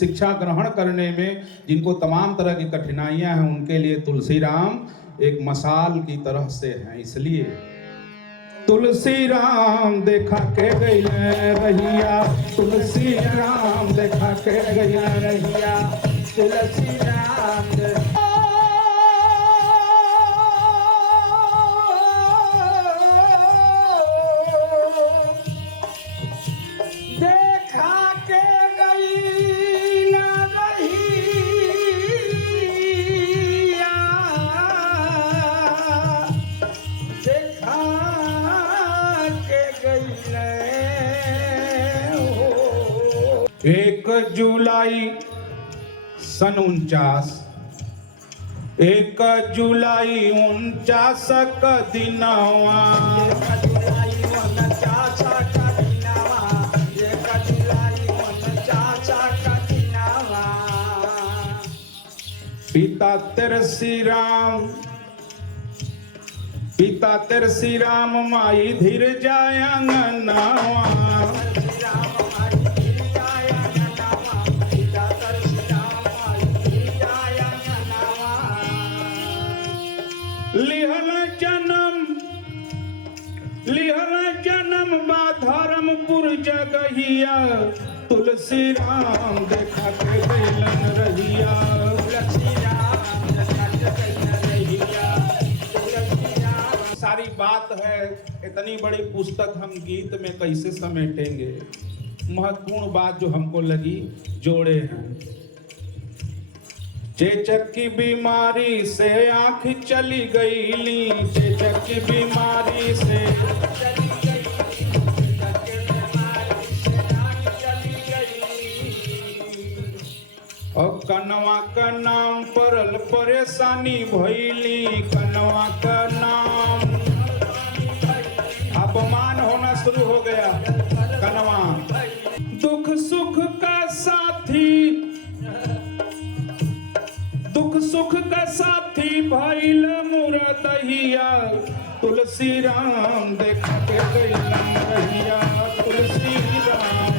शिक्षा ग्रहण करने में जिनको तमाम तरह की कठिनाइयां हैं, उनके लिए तुलसी राम एक मसाल की तरह से हैं। इसलिए तुलसी राम देखा के गई रहिया, तुलसी राम देखा के गई रहिया, तुलसी राम देखा के गई ना रहिया, देखा के गई 1 जुलाई सन 49, 1 जुलाई 49 का दिनवा, 1 जुलाई 49 का दिनवा, 1 जुलाई 49 का दिनवा। पिता तेरे श्री राम, पिता तेरे श्री राम माई धीर जायंगनावा, लिहल जन्म बा धर्मपुर जगहिया, तुलसी राम देखा के गइलन रहिया, तुलसी राम देखा के गइलन रहिया, तुलसी राम। सारी बात है, इतनी बड़ी पुस्तक हम गीत में कैसे समेटेंगे। महत्वपूर्ण बात जो हमको लगी जोड़े हैं। चेचक की बीमारी से आंख चली गईली, चेचक की बीमारी से और कनवा का नाम परल परेशानी भइली, कनवा का नाम अपमान होना शुरू हो गया। कनवा दुख सुख का साथी, दुख सुख का साथी भइल मुरदहिया, तुलसी राम देखा के गइलन रहिया, तुलसी राम।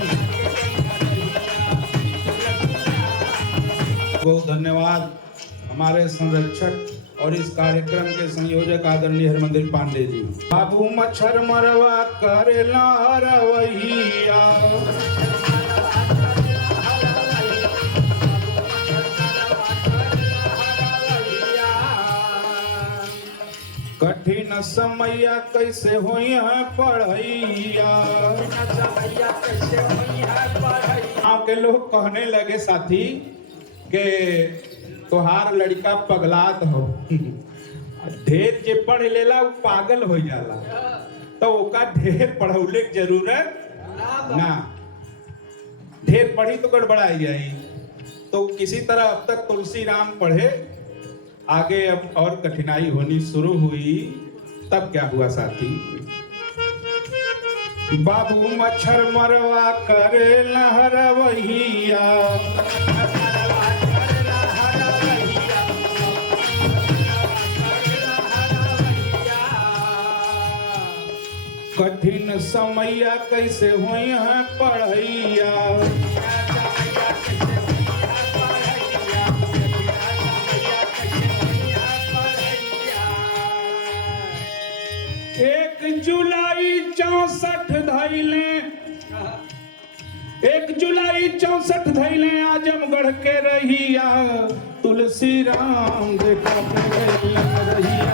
बहुत धन्यवाद हमारे संरक्षक और इस कार्यक्रम के संयोजक आदरणीय हरमंदिर पांडे जी। बाबू मच्छर मरवा करेला रवैया, कठिन समैया कैसे होई है पढ़ैया, गाँव के लोग कहने लगे साथी के तोहार लड़का पगलात हो, ढेर जे पढ़ लेला वो पागल हो जाला, तो ओका ढेर पढ़ौले की जरूरत ना, ढेर पढ़ी तो गड़बड़ाई जाई। तो किसी तरह अब तक तुलसी राम पढ़े, आगे अब और कठिनाई होनी शुरू हुई। तब क्या हुआ साथी, बाबू मच्छर मरवा करे लहरवहिया, कठिन समैया कैसे होई है पढ़ैया, जुलाई 64 धैले, 1 जुलाई 64 धैले आजमगढ़ के रहिया, तुलसी राम देखा के गइलन रहिया,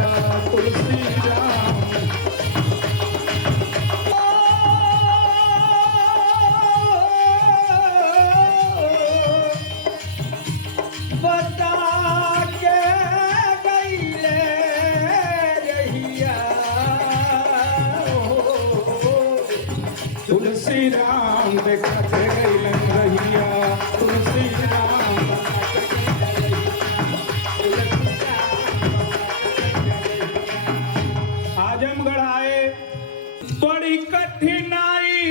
तुलसी राम। बता के गइले रहिया, तुलसी राम देखा के गइलन रहिया, तुलसी राम। आजमगढ़ आए, बड़ी कठिनाई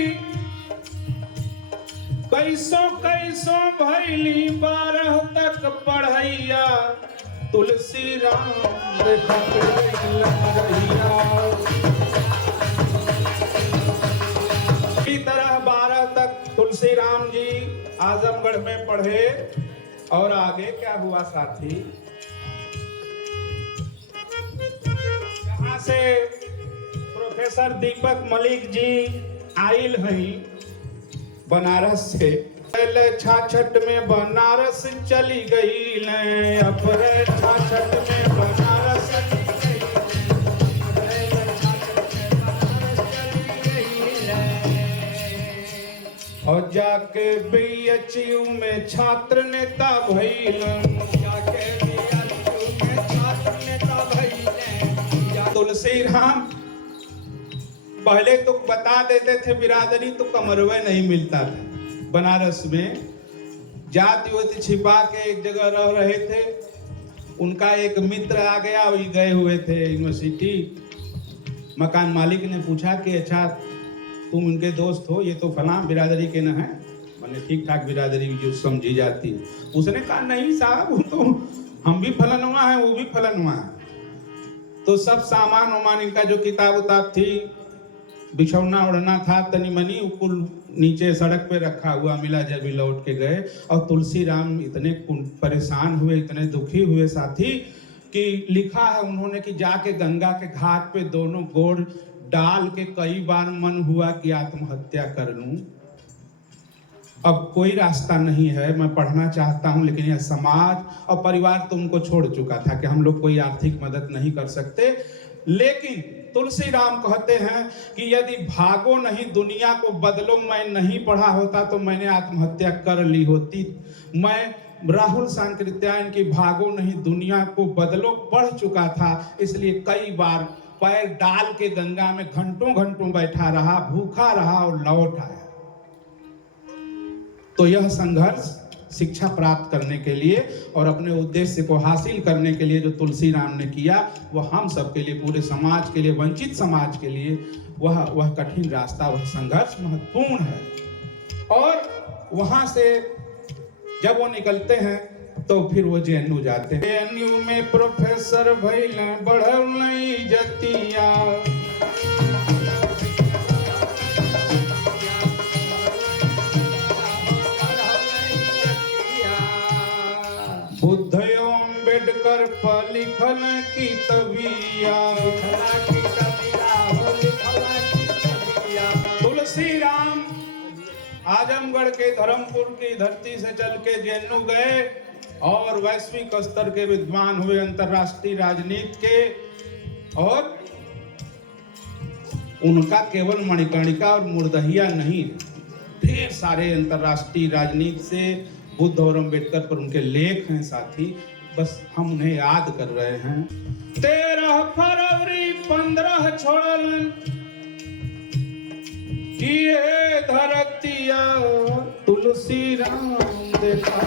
कैसो कैसो भैली 12 तक पढ़ैया, तुलसी राम देखा के गइलन रहिया। इसी तरह 12 तक तुलसी राम जी आजमगढ़ में पढ़े और आगे क्या हुआ साथी, यहाँ से प्रोफेसर दीपक मलिक जी आइल हैं बनारस से। पहले छाछठ में बनारस चली गई, अपने छाछठ में बनारस चली गई, और जाके बीएचयू में छात्र नेता भइलन, जाके बीएचयू में छात्र नेता भइलन। तुलसी राम पहले तो बता देते थे बिरादरी, तो कमरवे नहीं मिलता था। बनारस में जाति वाति छिपा के एक जगह रह रहे थे। उनका एक मित्र आ गया, वही गए हुए थे यूनिवर्सिटी। मकान मालिक ने पूछा कि अच्छा तुम उनके दोस्त हो, ये तो फलां बिरादरी के न है, मैंने ठीक ठाक बिरादरी जो समझी जाती है। उसने कहा नहीं साहब, वो तो हम भी फलनवा है, वो भी फलनवा है। तो सब सामान वामान इनका जो किताब उताब थी, बिछौना उड़ना था तनी मनी, कुल नीचे सड़क पे रखा हुआ मिला। जब भी लौट के गए और तुलसी राम इतने परेशान हुए, इतने दुखी हुए साथी, कि लिखा है उन्होंने कि जाके गंगा के घाट पे दोनों गोड़ डाल के कई बार मन हुआ कि आत्महत्या कर लूं। अब कोई रास्ता नहीं है, मैं पढ़ना चाहता हूं, लेकिन यह समाज और परिवार तुमको छोड़ चुका था कि हम लोग कोई आर्थिक मदद नहीं कर सकते। लेकिन तुलसी राम कहते हैं कि यदि भागो नहीं दुनिया को बदलो, मैं नहीं पढ़ा होता तो मैंने आत्महत्या कर ली होती। मैं राहुल सांकृत्यायन की भागो नहीं दुनिया को बदलो पढ़ चुका था, इसलिए कई बार पैर डाल के गंगा में घंटों घंटों बैठा रहा, भूखा रहा और लौट आया। तो यह संघर्ष शिक्षा प्राप्त करने के लिए और अपने उद्देश्य को हासिल करने के लिए जो तुलसी राम ने किया, वह हम सब के लिए, पूरे समाज के लिए, वंचित समाज के लिए वह कठिन रास्ता, वह संघर्ष महत्वपूर्ण है। और वहां से जब वो निकलते हैं तो फिर वो जेएनयू जाते हैं। जेएनयू में प्रोफेसर भइल बढ़ल नहीं जतिया, बुद्ध अम्बेडकर पर लिखल की तबिया, तुलसी राम आजमगढ़ के धर्मपुर की धरती से चल के जेएनयू गए और वैश्विक स्तर के विद्वान हुए, अंतर्राष्ट्रीय राजनीति के। और उनका केवल मणिकर्णिका और मुर्दहिया नहीं, ढेर सारे अंतर्राष्ट्रीय राजनीति से बुद्ध और अम्बेडकर पर उनके लेख हैं साथी, बस हम उन्हें याद कर रहे हैं। 13 फरवरी 15 छोड़लन किए धरतिया, तुलसी राम देखा